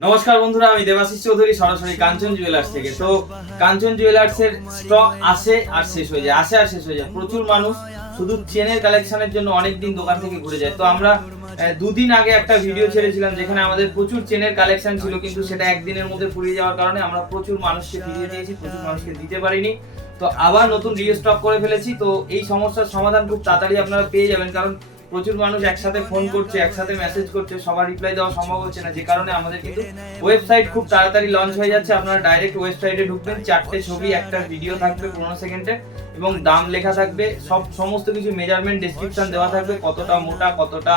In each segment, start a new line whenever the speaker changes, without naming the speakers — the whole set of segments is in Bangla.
নমস্কার বন্ধুরা, আমি দেবাশিস চৌধুরী, সরাসরি কাঞ্চন জুয়েলার্স থেকে। তো কাঞ্চন জুয়েলার্স এর স্টক আসে আর শেষ হয়ে যায়, আসে আর শেষ হয়ে যায়। প্রচুর মানুষ শুধু চেনের কালেকশনের জন্য অনেক দিন দোকান থেকে ঘুরে যায়। তো আমরা দুদিন আগে একটা ভিডিও ছেড়েছিলাম যেখানে আমাদের প্রচুর চেনের কালেকশন ছিল, কিন্তু সেটা একদিনের মধ্যে ফুরিয়ে যাওয়ার কারণে আমরা প্রচুর মানুষকে ফিরিয়ে দিয়েছি প্রচুর মানুষকে দিতে পারিনি। তো আবার নতুন রিস্টক করে ফেলেছি। তো এই সমস্যার সমাধান খুব তাড়াতাড়ি আপনারা পেয়ে যাবেন, কারণ প্রচুর মানুষ একসাথে ফোন করছে, একসাথে মেসেজ করছে, সবার রিপ্লাই দেওয়া সম্ভব হচ্ছে না, যে কারণে আমাদের কিন্তু ওয়েবসাইট খুব তাড়াতাড়ি লঞ্চ হয়ে যাচ্ছে, আপনারা ডাইরেক্ট ওয়েবসাইটে ঢুকবেন, চারটে ছবি, একটা ভিডিও থাকবে পনেরো সেকেন্ডে এবং দাম লেখা থাকবে, সব, সমস্ত কিছু মেজারমেন্ট ডেসক্রিপশন দেওয়া থাকবে, কতটা মোটা, কতটা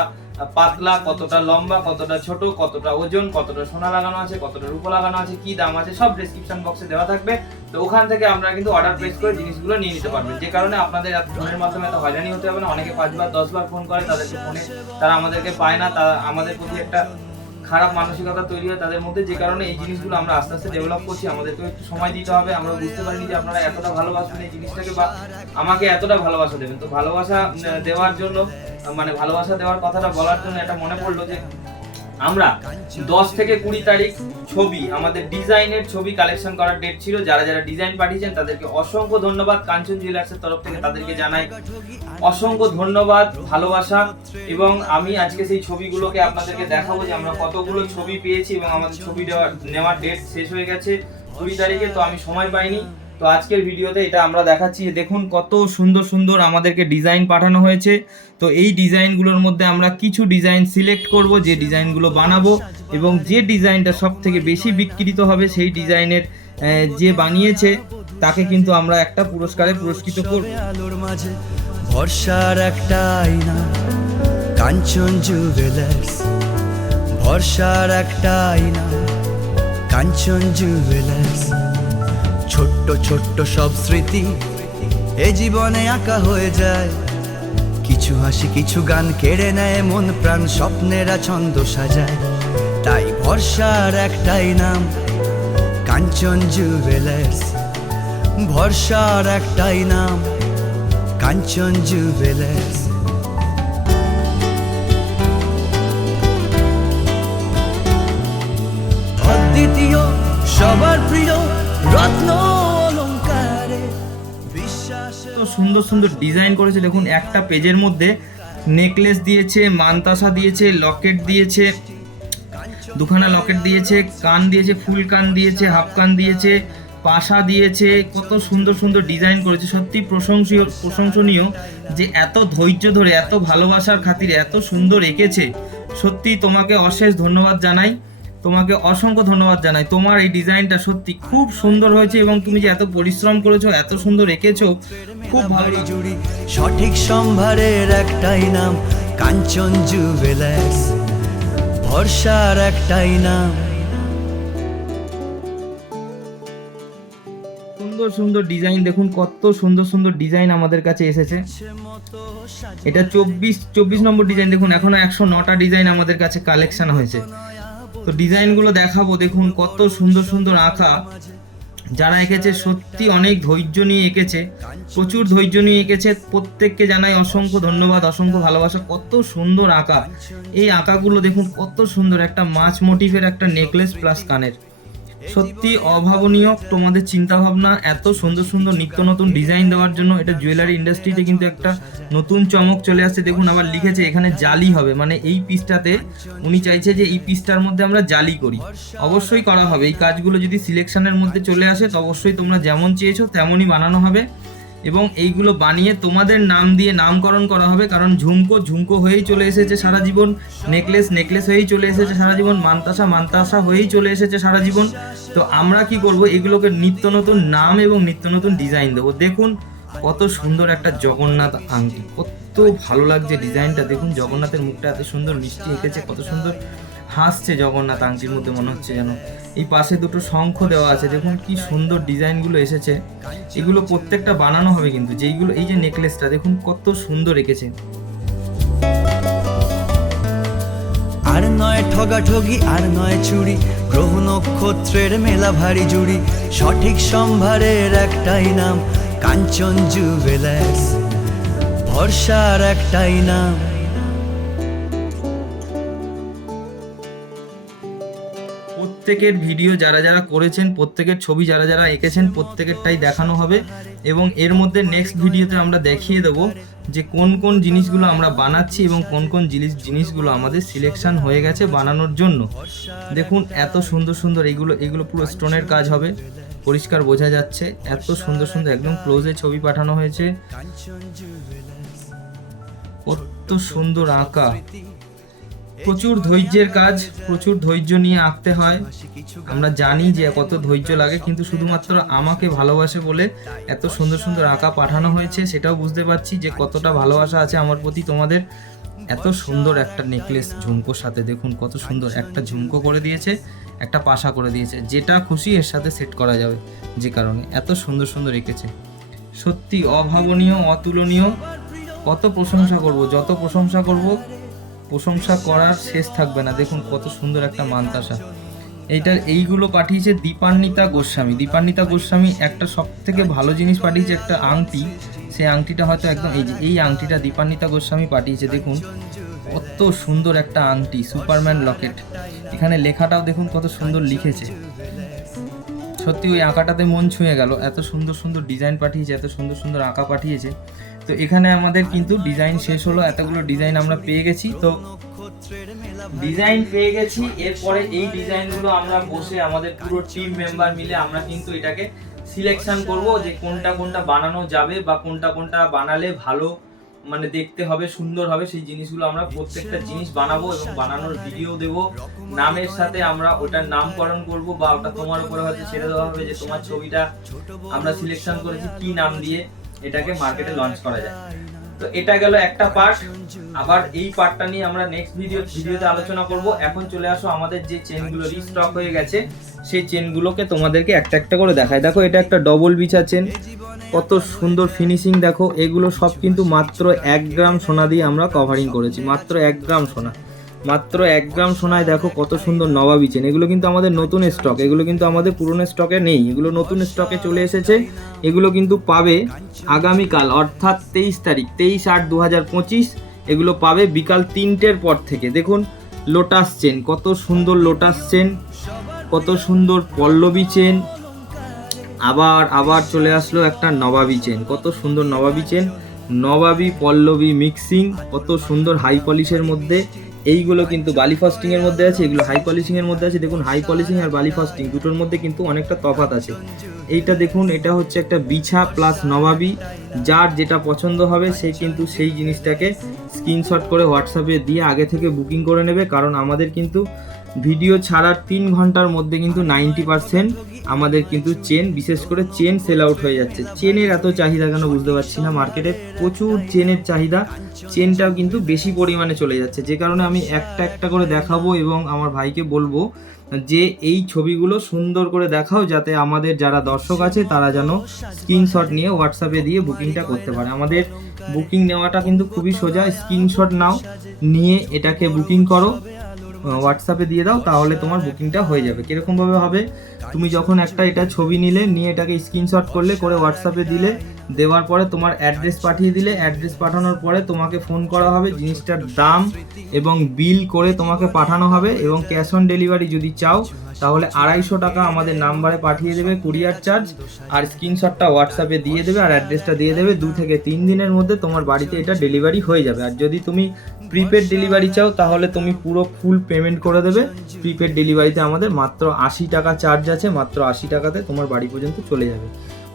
পাতলা, কতটা লম্বা, কতটা ছোট, কতটা ওজন, কতটা সোনা লাগানো আছে, কতটা রূপো লাগানো আছে, কি দাম আছে, সব ডেসক্রিপশন বক্সে দেওয়া থাকবে। তো ওখান থেকে আমরা কিন্তু অর্ডার প্লেস করে জিনিসগুলো নিয়ে নিতে পারবেন। যে কারণে আপনাদের ফোনের মাধ্যমে এত হয়রানি হতে হবে না। অনেকে পাঁচবার, দশবার ফোন করে, তাদেরকে ফোনে তারা আমাদেরকে পায় না। তারা আমাদের প্রতি একটা খারাপ মানসিকতা তৈরি হয় তাদের মধ্যে, যে কারণে এই জিনিসগুলো আমরা আস্তে আস্তে ডেভেলপ করছি। আমাদেরকে একটু সময় দিতে হবে। আমরা বুঝতে পারিনি যে আপনারা এতটা ভালোবাসবেন এই জিনিসটাকে বা আমাকে এতটা ভালোবাসা দেবেন। তো ভালোবাসা দেওয়ার জন্য মানে ভালোবাসা দেওয়ার কথাটা বলার জন্য এটা মনে পড়ল যে আমরা দশ থেকে কুড়ি তারিখ ছবি, আমাদের ডিজাইনের ছবি কালেকশন করার ডেট ছিল। যারা যারা ডিজাইন পাঠিয়েছেন, তাদেরকে অসংখ্য ধন্যবাদ। কাঞ্চন জুয়েলার্সের তরফ থেকে তাদেরকে জানাই অসংখ্য ধন্যবাদ, ভালোবাসা। এবং আমি আজকে সেই ছবিগুলোকে আপনাদেরকে দেখাবো যে আমরা কতগুলো ছবি পেয়েছি এবং আমাদের ছবি দেওয়ার, নেওয়ার ডেট শেষ হয়ে গেছে। কুড়ি তারিখে তো আমি সময় পাইনি। তো আজকের ভিডিওতে এটা আমরা দেখাচ্ছি দেখুন কত সুন্দর সুন্দর আমাদেরকে ডিজাইন পাঠানো হয়েছে। তো এই ডিজাইনগুলোর মধ্যে আমরা কিছু ডিজাইন সিলেক্ট করব, যে ডিজাইনগুলো বানাবো এবং যে ডিজাইনটা সব থেকে বেশি বিকৃত হবে সেই ডিজাইনের যে বানিয়েছে, তাকে কিন্তু আমরা একটা পুরস্কারে পুরস্কৃত করব।
ভরসার একটা আয়না, কাঞ্চন জুয়েলার্স ভরসার একটা আয়না, কাঞ্চন জুয়েলার্স ছোট্ট ছোট্ট সব স্মৃতি এ জীবনে আঁকা হয়ে যায়। কিছু হাসি, কিছু গান কেড়ে নেয়, মন প্রাণ স্বপ্নেরা ছন্দ সাজায়। তাই ভরসার একটাই নাম, কাঞ্চন জুয়েলার্স। ভরসার একটাই নাম, কাঞ্চন জুয়েলার্স। অদ্বিতীয়, সবার প্রিয় রত্ন।
সুন্দর সুন্দর ডিজাইন করেছে। দেখুন, একটা পেজের মধ্যে নেকলেস দিয়েছে, মানতাসা দিয়েছে লকেট দিয়েছে, দুখানা লকেট দিয়েছে, কান দিয়েছে, ফুল কান দিয়েছে, হাফ কান দিয়েছে, পাশা দিয়েছে, কত সুন্দর সুন্দর ডিজাইন করেছে। সত্যি প্রশংসীয় প্রশংসনীয় যে এত ধৈর্য ধরে, এত ভালোবাসার খাতিরে এত সুন্দর এঁকেছে। সত্যি তোমাকে অশেষ ধন্যবাদ জানাই। তোমাকে অসংখ্য ধন্যবাদ জানাই। তোমার এই ডিজাইনটা সত্যি খুব সুন্দর হয়েছে এবং তুমি যে এত পরিশ্রম করেছ এত সুন্দর এঁকেছো খুব ভালো
জুড়ি সঠিক সম্ভারের একটাই নাম কাঞ্চন জুয়েলার্স। ভরসার একটাই নাম।
সুন্দর সুন্দর ডিজাইন দেখুন কত সুন্দর সুন্দর ডিজাইন আমাদের কাছে এসেছে। এটা চব্বিশ চব্বিশ নম্বর ডিজাইন দেখুন এখনও একশো নটা ডিজাইন আমাদের কাছে কালেকশন হয়েছে। তো ডিজাইনগুলো দেখাবো, দেখুন কত সুন্দর সুন্দর আঁকা। যারা এঁকেছে সত্যি অনেক ধৈর্য নিয়ে এঁকেছে, প্রচুর ধৈর্য নিয়ে এঁকেছে। প্রত্যেককে জানাই অসংখ্য ধন্যবাদ, অসংখ্য ভালোবাসা, কত সুন্দর আঁকা। এই আঁকাগুলো দেখুন কত সুন্দর একটা মাছ মোটিফের একটা নেকলেস প্লাস কানের। সত্যি অভাবনীয় তোমাদের চিন্তা ভাবনা এত সুন্দর সুন্দর নিত্য নতুন ডিজাইন দেওয়ার জন্য এটা জুয়েলারি ইন্ডাস্ট্রিতে কিন্তু একটা নতুন চমক চলে আসছে। দেখুন, আবার লিখেছে এখানে জালি হবে। মানে এই পিসটাতে উনি চাইছে যে এই পিসটার মধ্যে আমরা জালি করি। অবশ্যই করা হবে। এই কাজগুলো যদি সিলেকশনের মধ্যে চলে আসে, তো অবশ্যই তোমরা যেমন চেয়েছো তেমনই বানানো হবে। এবং এইগুলো বানিয়ে তোমাদের নাম দিয়ে নামকরণ করা হবে, কারণ ঝুমকো ঝুমকো হয়েই চলে এসেছে সারা জীবন। নেকলেস নেকলেস হয়েই চলে এসেছে সারা জীবন, মান্তাসা মান্তাসা হয়েই চলে এসেছে সারা জীবন। তো আমরা কি করব, এগুলোকে নিত্য নতুন নাম এবং নিত্য নতুন ডিজাইন দেবো। দেখুন কত সুন্দর একটা জগন্নাথ আংটি, কত ভালো লাগছে ডিজাইনটা। দেখুন জগন্নাথের মুখটা এত সুন্দর, মিষ্টি এঁকেছে, কত সুন্দর। হাসছে জগন্নাথ আংটির মধ্যে মনে হচ্ছে যেন। এই পাশে দুটো শঙ্খ দেওয়া আছে, দেখুন কি সুন্দর ডিজাইনগুলো এসেছে। এগুলো প্রত্যেকটা বানানো হবে কিন্তু, যেইগুলো, এই যে নেকলেসটা, দেখুন কত সুন্দর এঁকেছে।
আর নয় ঠগাঠগি, আর নয় চুরি, গ্রহ নক্ষত্রের মেলা ভারী জুড়ি, সঠিক সম্ভারের একটাই নাম, কাঞ্চন জুয়েলার্স। ভরসার একটাই নাম।
প্রত্যেকের ভিডিও যারা যারা করেছেন, প্রত্যেকের ছবি যারা যারা এঁকেছেন, প্রত্যেকেরটাই দেখানো হবে এবং এর মধ্যে নেক্সট ভিডিওতে আমরা দেখিয়ে দেবো যে কোন কোন জিনিসগুলো আমরা বানাচ্ছি এবং কোন কোন জিনিস জিনিসগুলো আমাদের সিলেকশন হয়ে গেছে বানানোর জন্য। দেখুন, এত সুন্দর সুন্দর এগুলো এগুলো পুরো স্টোনের কাজ হবে। পরিষ্কার বোঝা যাচ্ছে। এত সুন্দর সুন্দর একদম ক্লোজে ছবি পাঠানো হয়েছে। কত সুন্দর আঁকা। প্রচুর ধৈর্যের কাজ, প্রচুর ধৈর্য নিয়ে আঁকতে হয়। আমরা জানি যে কত ধৈর্য লাগে, কিন্তু শুধুমাত্র আমাকে ভালোবাসে বলে এত সুন্দর সুন্দর আঁকা পাঠানো হয়েছে, সেটাও বুঝতে পারছি যে কতটা ভালোবাসা আছে আমার প্রতি তোমাদের। এত সুন্দর একটা নেকলেস ঝুমকোর সাথে, দেখুন কত সুন্দর একটা ঝুমকো করে দিয়েছে, একটা পাশা করে দিয়েছে। যেটা খুশি এর সাথে সেট করা যাবে যে কারণে, এত সুন্দর সুন্দর এঁকেছে। সত্যি অভাবনীয়, অতুলনীয়, কত প্রশংসা করব, যত প্রশংসা করব প্রশংসা করার শেষ থাকবে না। দেখুন কত সুন্দর একটা মানতাসা। এইটার এইগুলো পাঠিয়েছে দীপান্বিতা গোস্বামী। দীপান্বিতা গোস্বামী একটা সব থেকে ভালো জিনিস পাঠিয়েছে একটা আংটি। সেই আংটিটা হয়তো একদম এই যে, এই আংটিটা দীপান্বিতা গোস্বামী পাঠিয়েছে। দেখুন কত সুন্দর একটা আংটি, সুপারম্যান লকেট। এখানে লেখাটাও দেখুন কত সুন্দর লিখেছে। সত্যি ওই আঁকাটাতে মন ছুঁয়ে গেল। এত সুন্দর সুন্দর ডিজাইন পাঠিয়েছে, এত সুন্দর সুন্দর আঁকা পাঠিয়েছে। তো এখানে আমাদের কিন্তু ডিজাইন শেষ হলো, এতগুলো ডিজাইন আমরা পেয়ে গেছি। তো ডিজাইন পেয়ে গেছি, এরপরে এই ডিজাইনগুলো আমরা বসে আমাদের পুরো টিম মেম্বার মিলে আমরা কিন্তু এটাকে সিলেকশন করব যে কোনটা কোনটা বানানো যাবে বা কোনটা কোনটা বানালে ভালো মানে দেখতে হবে, সুন্দর হবে, সেই জিনিসগুলো আমরা প্রত্যেকটা জিনিস বানাবো এবং বানানোর ভিডিও দেব। নামের সাথে আমরা ওটার নামকরণ করব বা ওটা তোমার উপরে হয়তো ছেড়ে দেওয়া হবে যে তোমার ছবিটা আমরা সিলেকশন করেছি কি নাম দিয়ে। এটাকে মার্কেটে লঞ্চ করা যায়। তো এটা গেল একটা পার্ট আবার এই পার্টটা নিয়ে আমরা নেক্সট ভিডিও ভিডিওতে আলোচনা করব। এখন চলে আসো আমাদের যে চেনগুলো রিস্টক হয়ে গেছে, সেই চেনগুলোকে তোমাদেরকে একটা একটা করে দেখায় দেখো, এটা একটা ডবল বিছা চেন কত সুন্দর ফিনিশিং দেখো। এগুলো সব কিন্তু মাত্র এক গ্রাম সোনা দিয়ে আমরা কভারিং করেছি। মাত্র এক গ্রাম সোনা। মাত্র এক গ্রাম সোনায় দেখো কত সুন্দর নবাবি চেন। এগুলো কিন্তু আমাদের নতুন স্টক এগুলো কিন্তু আমাদের পুরনো স্টকে নেই। এগুলো নতুন স্টকে চলে এসেছে। এগুলো কিন্তু পাবে আগামীকাল, অর্থাৎ তেইশ তারিখ, তেইশ আট দু হাজার পঁচিশ। এগুলো পাবে বিকাল তিনটের পর থেকে। দেখুন লোটাস চেন, কত সুন্দর লোটাস চেন, কত সুন্দর পল্লবী চেন। আবার আবার চলে আসলো একটা নবাবী চেন। কত সুন্দর নবাবী চেন। নবাবী পল্লবী মিক্সিং কত সুন্দর হাই পলিশের মধ্যে। এইগুলো কিন্তু বালি ফাস্টিং এর মধ্যে আছে, এগুলো হাই পলিশিং এর মধ্যে আছে। দেখুন হাই পলিশিং আর বালি ফাস্টিং দুটোর মধ্যে কিন্তু অনেকটা তফাৎ আছে। এইটা দেখুন, এটা হচ্ছে একটা বিছা প্লাস নবাবি, যার যেটা পছন্দ হবে, সে কিন্তু সেই জিনিসটাকে স্ক্রিনশট করে হোয়াটসঅ্যাপে দিয়ে আগে থেকে বুকিং করে নেবে। কারণ আমাদের কিন্তু ভিডিও ছাড়ার তিন ঘণ্টার মধ্যে কিন্তু নাইনটি পার্সেন্ট আমাদের কিন্তু চেন, বিশেষ করে চেন সেল আউট হয়ে যাচ্ছে। চেনের এত চাহিদা কেন বুঝতে পারছি না? মার্কেটে প্রচুর চেনের চাহিদা, চেনটাও কিন্তু বেশি পরিমাণে চলে যাচ্ছে। যে কারণে আমি একটা একটা করে দেখাবো এবং আমার ভাইকে বলব যে এই ছবিগুলো সুন্দর করে দেখাও যাতে আমাদের যারা দর্শক আছে তারা যেন স্ক্রিনশট নিয়ে হোয়াটসঅ্যাপে দিয়ে বুকিংটা করতে পারে। আমাদের বুকিং নেওয়াটা কিন্তু খুবই সোজা। স্ক্রিনশট নাও, নিয়ে এটাকে বুকিং করো। হোয়াটসঅ্যাপে দিয়ে দাও, তাহলে তোমার বুকিংটা হয়ে যাবে। কীরকমভাবে হবে? তুমি যখন একটা এটা ছবি নিলে, নিয়ে এটাকে স্ক্রিনশট করলে, করে হোয়াটসঅ্যাপে দিলে দেওয়ার পরে তোমার অ্যাড্রেস পাঠিয়ে দিলে অ্যাড্রেস পাঠানোর পরে তোমাকে ফোন করা হবে জিনিসটার দাম এবং বিল করে তোমাকে পাঠানো হবে এবং ক্যাশ অন ডেলিভারি যদি চাও, তাহলে আড়াইশো টাকা আমাদের নাম্বারে পাঠিয়ে দেবে কুরিয়ার চার্জ আর স্ক্রিনশটটা হোয়াটসঅ্যাপে দিয়ে দেবে আর অ্যাড্রেসটা দিয়ে দেবে। দু থেকে তিন দিনের মধ্যে তোমার বাড়িতে এটা ডেলিভারি হয়ে যাবে। আর যদি তুমি প্রিপেড ডেলিভারি চাও, তাহলে তুমি পুরো ফুল পেমেন্ট করে দেবে। প্রিপেড ডেলিভারিতে আমাদের মাত্র আশি টাকা চার্জ আছে, মাত্র আশি টাকাতে তোমার বাড়ি পর্যন্ত চলে যাবে।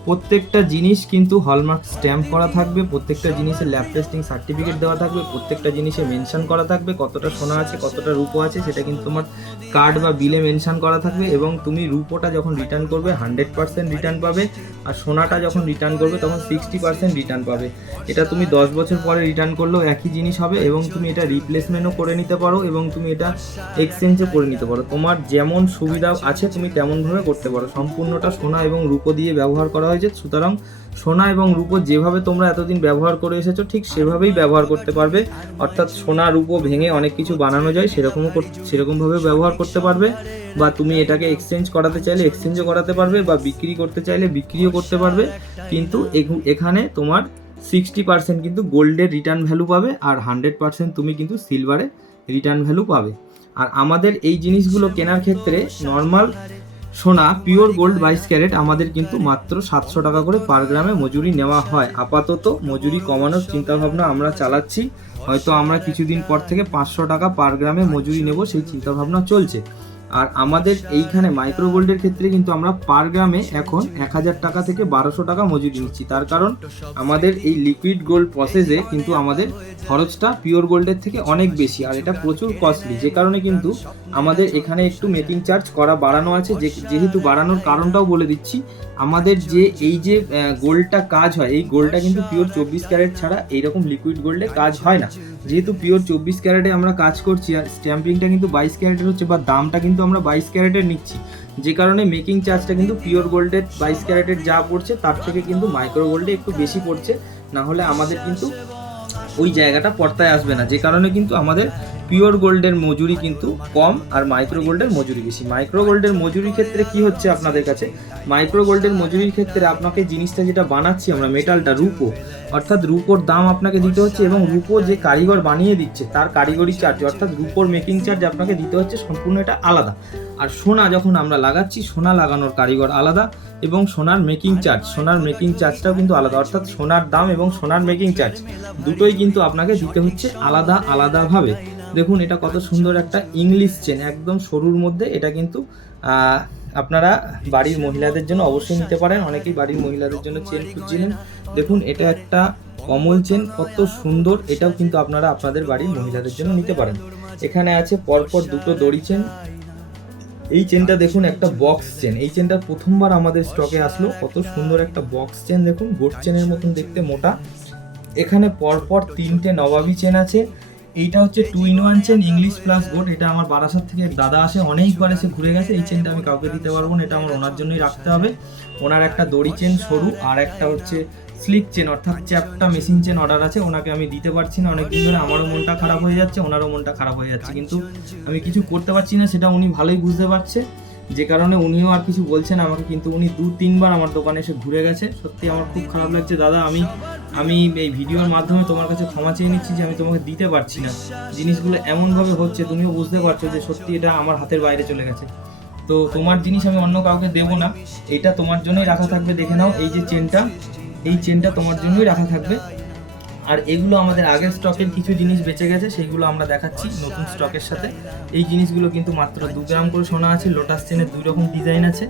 প্রত্যেকটা জিনিস কিন্তু হলমার্ক স্ট্যাম্প করা থাকবে, প্রত্যেকটা জিনিসের ল্যাব টেস্টিং সার্টিফিকেট দেওয়া থাকবে, প্রত্যেকটা জিনিসে মেনশন করা থাকবে, কতটা সোনা আছে, কতটা রূপো আছে, সেটা কিন্তু তোমার কার্ড বা বিলে মেনশন করা থাকবে এবং তুমি রূপোটা যখন রিটার্ন করবে হান্ড্রেড পার্সেন্ট রিটার্ন পাবে আর সোনাটা যখন রিটার্ন করবে, তখন সিক্সটি পার্সেন্ট রিটার্ন পাবে। এটা তুমি দশ বছর পরে রিটার্ন করলেও একই জিনিস হবে এবং তুমি এটা রিপ্লেসমেন্টও করে নিতে পারো এবং তুমি এটা এক্সচেঞ্জও করে নিতে পারো। তোমার যেমন সুবিধা আছে, তুমি তেমনভাবে করতে পারো। সম্পূর্ণটা সোনা এবং রূপো দিয়ে ব্যবহার করা হয়েছে সুতরাং সোনা এবং রূপো যেভাবে তোমরা এতদিন ব্যবহার করে এসেছ, ঠিক সেভাবেই ব্যবহার করতে পারবে। অর্থাৎ সোনা, রূপো ভেঙে অনেক কিছু বানানো যায়, সেরকমও সেরকমভাবে ব্যবহার করতে পারবে। বা তুমি এটাকে এক্সচেঞ্জ করাতে চাইলে এক্সচেঞ্জও করাতে পারবে, বা বিক্রি করতে চাইলে বিক্রিও করতে পারবে। কিন্তু এখানে তোমার সিক্সটি পার্সেন্ট কিন্তু গোল্ডের রিটার্ন ভ্যালু পাবে আর হান্ড্রেড পার্সেন্ট তুমি কিন্তু সিলভারে রিটার্ন ভ্যালু পাবে। আর আমাদের এই জিনিসগুলো কেনার ক্ষেত্রে নর্মাল সোনা পিওর গোল্ড বাইশ ক্যারেট, আমাদের কিন্তু মাত্র সাতশো টাকা করে পার গ্রামে মজুরি নেওয়া হয়। আপাতত মজুরি কমানোর চিন্তাভাবনা আমরা চালাচ্ছি। হয়তো আমরা কিছুদিন পর থেকে পাঁচশো টাকা পার গ্রামে মজুরি নেব, সেই চিন্তাভাবনা চলছে। আর আমাদের এইখানে মাইক্রো গোল্ডের ক্ষেত্রে কিন্তু আমরা পার গ্রামে এখন এক হাজার টাকা থেকে বারোশো টাকা মজুরি নিচ্ছি। তার কারণ আমাদের এই লিকুইড গোল্ড প্রসেসে কিন্তু আমাদের খরচটা পিওর গোল্ডের থেকে অনেক বেশি আর এটা প্রচুর কস্টলি যে কারণে কিন্তু আমাদের এখানে একটু মেকিং চার্জ করা বাড়ানো আছে। যেহেতু বাড়ানোর কারণটাও বলে দিচ্ছি। আমাদের যে এই যে গোল্ডটা কাজ হয়, এই গোল্ডটা কিন্তু পিওর চব্বিশ ক্যারেট ছাড়া এইরকম লিকুইড গোল্ডে কাজ হয় না। যেহেতু পিওর চব্বিশ ক্যারেটে আমরা কাজ করছি, আর স্ট্যাম্পিংটা কিন্তু বাইশ ক্যারেটের হচ্ছে বা দামটা কিন্তু আমরা বাইশ ক্যারেটের নিচ্ছি। যে কারণে মেকিং চার্জটা কিন্তু পিওর গোল্ডের বাইশ ক্যারেটের যা পড়ছে, তার থেকে কিন্তু মাইক্রো গোল্ডে একটু বেশি পড়ছে। না হলে আমাদের কিন্তু ওই জায়গাটা পর্তায় আসবে না। যে কারণে কিন্তু আমাদের পিওর গোল্ডের মজুরি কিন্তু কম আর মাইক্রো গোল্ডের মজুরি বেশি। মাইক্রো গোল্ডের মজুরির ক্ষেত্রে কি হচ্ছে আপনাদের কাছে? মাইক্রো গোল্ডের মজুরির ক্ষেত্রে আপনাকে জিনিসটা যেটা বানাচ্ছি আমরা মেটালটা রূপো। অর্থাৎ রূপোর দাম আপনাকে দিতে হচ্ছে এবং রূপো যে কারিগর বানিয়ে দিচ্ছে, তার কারিগরি চার্জ অর্থাৎ রূপোর মেকিং চার্জ আপনাকে দিতে হচ্ছে সম্পূর্ণ এটা আলাদা। আর সোনা যখন আমরা লাগাচ্ছি, সোনা লাগানোর কারিগর আলাদা। এবং সোনার মেকিং চার্জ সোনার মেকিং চার্জটাও কিন্তু আলাদা, অর্থাৎ সোনার দাম এবং সোনার মেকিং চার্জ দুটোই কিন্তু আপনাকে দিতে হচ্ছে আলাদা, আলাদাভাবে। দেখুন, এটা কত সুন্দর একটা ইংলিশ চেন একদম সরুর মধ্যে। এটা কিন্তু আপনারা বাড়ির মহিলাদের জন্য অবশ্যই নিতে পারেন। অনেকেই বাড়ির মহিলাদের জন্য চেন খুঁজছিলেন দেখুন, এটা একটা কমল চেন কত সুন্দর। এটাও কিন্তু আপনারা আপনাদের বাড়ির মহিলাদের জন্য নিতে পারেন। এখানে আছে পরপর দুটো দড়ি চেন এই চেনটা দেখুন, একটা বক্স চেন এই চেনটা প্রথমবার আমাদের স্টকে আসলো। কত সুন্দর একটা বক্স চেন দেখুন গোট চেনের মতন দেখতে মোটা। এখানে পরপর তিনটে নবাবী চেন আছে। এইটা হচ্ছে two in one chain English plus goat এটা আমার বারাসাত থেকে দাদা আসে, অনেকবার এসে ঘুরে গেছে। এই চেনটা আমি কাউকে দিতে পারব না, এটা আমার ওনার জন্যই রাখতে হবে। ওনার একটা দড়ি চেন সরু, আর একটা হচ্ছে স্লিক চেন অর্থাৎ চ্যাপটা মেশিন চেন অর্ডার আছে, ওনাকে আমি দিতে পারছি না। অনেকদিন ধরে আমারও মনটা খারাপ হয়ে যাচ্ছে, ওনারও মনটা খারাপ হয়ে যাচ্ছে। কিন্তু আমি কিছু করতে পারছি না, সেটা উনি ভালোই বুঝতে পারছে। যে কারণে উনিও আর কিছু বলছেন আমাকে, কিন্তু উনি দু, তিনবার আমার দোকানে এসে ঘুরে গেছে। সত্যি আমার খুব খারাপ লাগছে, দাদা, আমি আমি এই ভিডিওর মাধ্যমে তোমার কাছে ক্ষমা চেয়ে নিচ্ছি যে আমি তোমাকে দিতে পারছি না। জিনিসগুলো এমনভাবে হচ্ছে, তুমিও বুঝতে পারছ যে সত্যি এটা আমার হাতের বাইরে চলে গেছে। তো তোমার জিনিস আমি অন্য কাউকে দেবো না, এটা তোমার জন্যই রাখা থাকবে। দেখে নাও, এই যে চেনটা এই চেনটা তোমার জন্যই রাখা থাকবে। আর এগুলো আমাদের আগের স্টকের কিছু জিনিস বেঁচে গেছে সেইগুলো আমরা দেখাচ্ছি নতুন স্টকের সাথে। এই জিনিসগুলো কিন্তু মাত্র দু গ্রাম করে সোনা আছে লোটাস চেনের দুই রকম ডিজাইন আছে।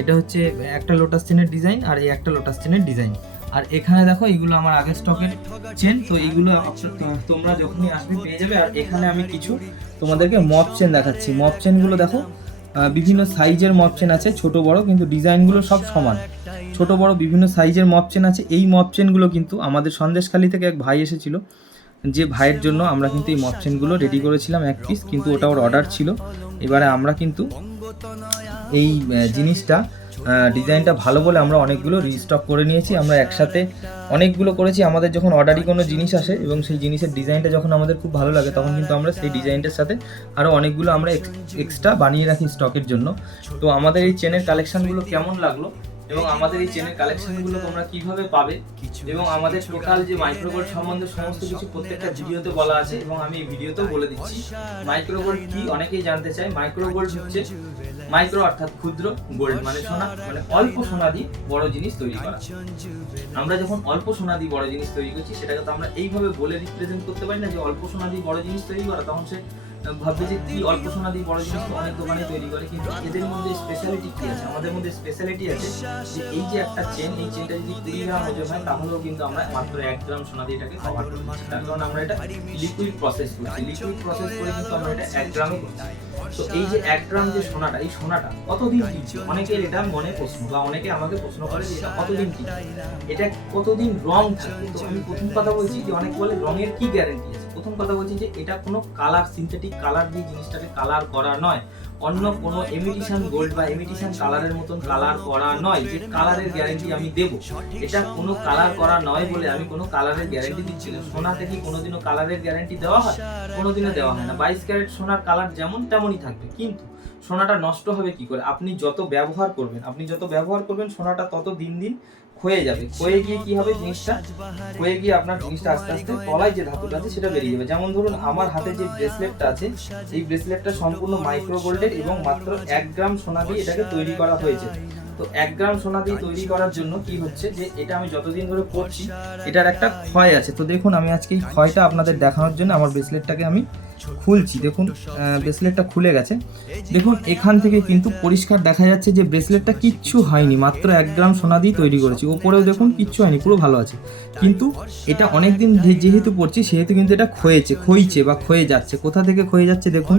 এটা হচ্ছে একটা লোটাস চেনের ডিজাইন আর এই একটা লোটাস চেনের ডিজাইন আর এখানে দেখো, এগুলো আমার আগের স্টকের চেন তো এইগুলো তোমরা যখনই আসবে পেয়ে যাবে। আর এখানে আমি কিছু তোমাদেরকে মপ চেন দেখাচ্ছি। মপ চেনগুলো দেখো বিভিন্ন সাইজের মপ চেন আছে, ছোট বড়, কিন্তু ডিজাইনগুলো সব সমান। ছোট, বড়, বিভিন্ন সাইজের মপ চেন আছে। এই মপ চেনগুলো কিন্তু আমাদের সন্দেশখালি থেকে এক ভাই এসেছিল। যে ভাইয়ের জন্য আমরা কিন্তু এই মপ চেনগুলো রেডি করেছিলাম এক পিস কিন্তু ওটা ওর অর্ডার ছিল। এবারে আমরা কিন্তু এই জিনিসটা ডিজাইনটা ভালো বলে আমরা অনেকগুলো রিস্টক করে নিয়েছি। আমরা একসাথে অনেকগুলো করেছি। আমাদের যখন অর্ডারই কোনো জিনিস আসে এবং সেই জিনিসের ডিজাইনটা যখন আমাদের খুব ভালো লাগে, তখন কিন্তু আমরা সেই ডিজাইনটার সাথে আরও অনেকগুলো আমরা এক্সট্রা বানিয়ে রাখি স্টকের জন্য। তো আমাদের এই চেনের কালেকশানগুলো কেমন লাগল? এবং আমাদের এই চেনের কালেকশনগুলো তোমরা কীভাবে পাবে এবং আমাদের টোটাল যে মাইক্রোগোল্ড সম্বন্ধে সমস্ত কিছু প্রত্যেকটা ভিডিওতে বলা আছে এবং আমি এই ভিডিওতেও বলে দিচ্ছি। মাইক্রোগোল্ড কি অনেকেই জানতে চায়। মাইক্রোগোল্ড হচ্ছে মাইক্রো অর্থাৎ ক্ষুদ্র গোল্ড মানে সোনা মানে অল্প সোনা দিয়ে বড় জিনিস তৈরি করা। আমরা যখন অল্প সোনা দিয়ে বড় জিনিস তৈরি করছি, সেটাকে তো আমরা এইভাবে বলে রিপ্রেজেন্ট করতে পারি না যে অল্প সোনা দিয়ে বড় জিনিস তৈরি করা। তখন সে ভাববে যে কি অল্প সোনা দিয়ে বড় জিনিস অনেক দোকানে তৈরি করে, কিন্তু এদের মধ্যে স্পেশালিটি কি আছে? আমাদের মধ্যে স্পেশালিটি আছে যে এই যে একটা চেন এই চেনটা যদি কুড়ি গ্রাম ওজন হয় তাহলেও কিন্তু আমরা মাত্র এক গ্রাম সোনা দিয়ে এটাকে কভার করে দিচ্ছি তার কারণ আমরা এটা লিকুইড প্রসেস করছি। লিকুইড প্রসেস করে কিন্তু আমরা এটা এক গ্রামে করছি। তো এই যে এক গ্রাম যে সোনাটা, এই সোনাটা কতদিন টিকছে অনেকের এটা মনে প্রশ্ন, বা অনেকে আমাকে প্রশ্ন করে যে এটা কতদিন টিকছে এটা কতদিন রং থাকে আমি প্রথম কথা বলছি যে অনেক বলে রঙের কি গ্যারেন্টি আছে? প্রথম কথা বলছি যে এটা কোনো কালার সিনথেটিক কালার দিয়ে জিনিসটাকে কালার করা নয়। অন্য কোনো এমিটিশন গোল্ড বা এমিটিশন কালারের মতন কালার করা নয়, যে কালারের গ্যারান্টি আমি দেব। এটা কোনো কালার করা নয় বলে আমি কোনো কালারের গ্যারান্টি দিচ্ছি না। সোনাতে কি কোনোদিনও কালারের গ্যারান্টি দেওয়া হয়, কোনোদিনও দেওয়া হয় না। বাইশ ক্যারেট সোনার কালার যেমন তেমনই থাকবে। কিন্তু সোনাটা নষ্ট হবে কি করে? আপনি যত ব্যবহার করবেন, আপনি যত ব্যবহার করবেন, সোনাটা তত দিন দিন ক্ষয়ে যাবে। ক্ষয়ে গিয়ে কি হবে জিনিসটা? ক্ষয়ে গিয়ে আপনার জিনিসটা আস্তে আস্তে তলায় যে ধাতুটা আছে সেটা বেরিয়ে যাবে। যেমন ধরুন, আমার হাতে যে ব্রেসলেটটা আছে, এই ব্রেসলেটটা সম্পূর্ণ মাইক্রো গোল্ডের এবং মাত্র এক গ্রাম সোনা দিয়ে এটাকে তৈরি করা হয়েছে। তো এক গ্রাম সোনা দিয়ে তৈরি করার জন্য কি হচ্ছে যে এটা আমি যতদিন ধরে করছি, এটার একটা ক্ষয় আছে। তো দেখুন, আমি আজকে এই ক্ষয়টা আপনাদের দেখানোর জন্য আমার ব্রেসলেটটাকে আমি খুলছি। দেখুন ব্রেসলেটটা খুলে গেছে। দেখুন, এখান থেকে কিন্তু পরিষ্কার দেখা যাচ্ছে যে ব্রেসলেটটা কিচ্ছু হয়নি, মাত্র এক গ্রাম সোনা দিয়ে তৈরি করেছি। ওপরেও দেখুন, কিচ্ছু হয়নি, পুরো ভালো আছে। কিন্তু এটা অনেক দিন যেহেতু পড়ছি, সেহেতু কিন্তু এটা ক্ষয়েছে ক্ষয়ছে বা ক্ষয়ে যাচ্ছে। কোথা থেকে ক্ষয়ে যাচ্ছে দেখুন,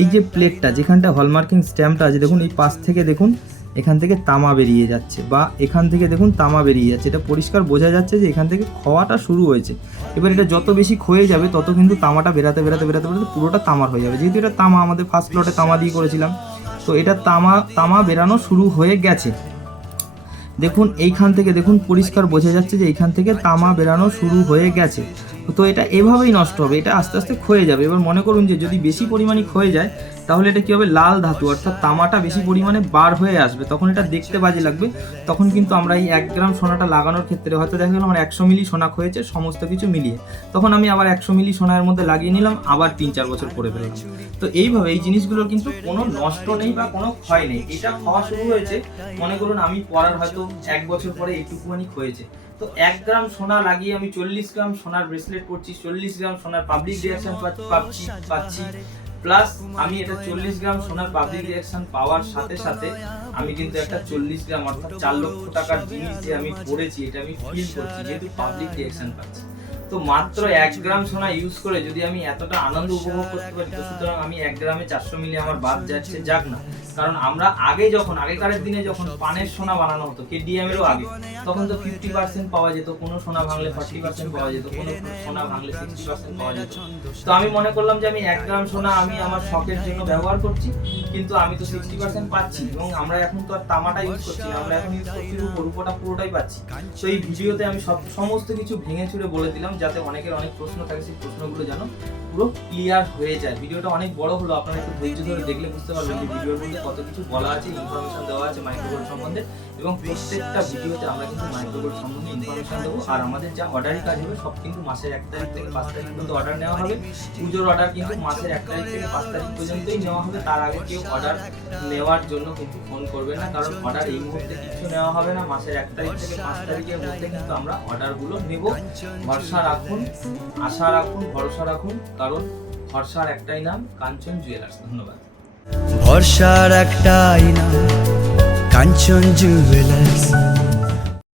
এই যে প্লেটটা যেখানটা হলমার্কিং স্ট্যাম্পটা আছে, দেখুন, এই পাশ থেকে দেখুন এখান থেকে তামা বেরিয়ে যাচ্ছে বা এখান থেকে দেখুন তামা বেরিয়ে যাচ্ছে। এটা পরিষ্কার বোঝা যাচ্ছে যে এখান থেকে খোয়াটা শুরু হয়েছে। এবার এটা যত বেশি ক্ষয়ে যাবে, তত কিন্তু তামাটা বেরাতে বেরাতে বেরাতে বেরাতে পুরোটা তামার হয়ে যাবে। যেহেতু এটা তামা, আমাদের ফার্স্ট প্লটে তামা দিয়ে করেছিলাম। তো এটা তামা তামা বেরানো শুরু হয়ে গেছে। দেখুন এইখান থেকে, দেখুন পরিষ্কার বোঝা যাচ্ছে যে এইখান থেকে তামা বেরানো শুরু হয়ে গেছে। তো এটা এভাবেই নষ্ট হবে, এটা আস্তে আস্তে ক্ষয়ে যাবে। এবার মনে করুন যে যদি বেশি পরিমাণে ক্ষয়ে যায় তাহলে এটা কি হবে? লাল ধাতু, অর্থাৎ তামাটা বেশি পরিমাণে বার হয়ে আসবে। তখন এটা দেখতে বাজে লাগবে। তখন কিন্তু আমরা এই এক গ্রাম সোনাটা লাগানোর ক্ষেত্রে হয়তো দেখা গেল আমার একশো মিলি সোনা ক্ষয়েছে, সমস্ত কিছু মিলিয়ে। তখন আমি আবার একশো মিলি সোনার মধ্যে লাগিয়ে নিলাম, আবার তিন চার বছর পরে ফেললাম তো এইভাবে এই জিনিসগুলোর কিন্তু কোনো নষ্ট নেই বা কোনো ক্ষয় নেই। এটা খাওয়া শুরু হয়েছে, মনে করুন আমি পড়ার হয়তো এক বছর পরে একটুকুখানি হয়েছে তো এক গ্রাম সোনা লাগিয়ে আমি চল্লিশ গ্রাম সোনার ব্রেসলেট করছি চল্লিশ গ্রাম সোনার পাবলিক রিয়াকশন পাচ্ছি পাচ্ছি। প্লাস আমি এটা চল্লিশ গ্রাম সোনার পাবলিক রিয়াকশন পাওয়ার সাথে সাথে আমি কিন্তু একটা চল্লিশ গ্রাম অর্থাৎ চার লক্ষ টাকার জিনিস যে আমি পড়েছি এটা আমি ফিল করছি যেহেতু পাবলিক রিয়াকশন পাচ্ছি। তো মাত্র এক গ্রাম সোনা ইউজ করে যদি আমি এতটা আনন্দ উপভোগ করতে পারি তো সুতরাং আমি এক গ্রামে চারশো মিলি আমার বাদ যাচ্ছে যাক না। কারণ আমরা আগে যখন আগেকারের দিনে যখন পানের সোনা বানানো হতো কেডিএম এরও আগে তখন তো ফিফটি পার্সেন্ট পাওয়া যেত কোনো সোনা ভাঙলে ফর্টি পার্সেন্ট পাওয়া যেত কোনো সোনা ভাঙলে সিক্সটি পার্সেন্ট পাওয়া যেত। তো আমি মনে করলাম যে আমি এক গ্রাম সোনা আমি আমার শখের জন্য ব্যবহার করছি কিন্তু আমি তো সিক্সটি পার্সেন্ট পাচ্ছি এবং আমরা এখন তো আর তামাটা ইউজ করছি না, আমরা এখন ইউজ করছি রূপো রূপোটা পুরোটাই পাচ্ছি। তো এই ভিডিওতে আমি সব সমস্ত কিছু ভেঙে চুরে বলে দিলাম যাতে অনেকের অনেক প্রশ্ন থাকে, সেই প্রশ্নগুলো যেন পুরো ক্লিয়ার হয়ে যায়। ভিডিওটা অনেক বড় হলো, আপনারা একটু ধৈর্য ধরে দেখলে বুঝতে পারবেন যে ভিডিওর মধ্যে কত কিছু বলা আছে ইনফরমেশন দেওয়া আছে মাইক্রোগোল্ড সম্বন্ধে। এবং প্রত্যেকটা ভিডিওতে আমরা কিন্তু মাইক্রোগোল্ড সম্বন্ধে ইনফরমেশন দেবো। আর আমাদের যা অর্ডারই কাজ হবে, সব কিন্তু মাসের এক তারিখ থেকে পাঁচ তারিখ পর্যন্ত অর্ডার নেওয়া হবে। পুজোর অর্ডার কিন্তু মাসের এক তারিখ থেকে পাঁচ তারিখ পর্যন্তই নেওয়া হবে। তার আগে কেউ অর্ডার নেওয়ার জন্য কিন্তু ফোন করবে না। কারণ অর্ডার এই মুহূর্তে কিছু নেওয়া হবে না। মাসের এক তারিখ থেকে পাঁচ তারিখের মধ্যে কিন্তু আমরা অর্ডারগুলো নেব। ভরসা রাখুন, আশা রাখুন, ভরসা রাখুন, কারণ ভরসার একটাই নাম, কাঞ্চন জুয়েলার্স ধন্যবাদ।
ভরসার একটাই নাম, কাঞ্চন জুয়েলার্স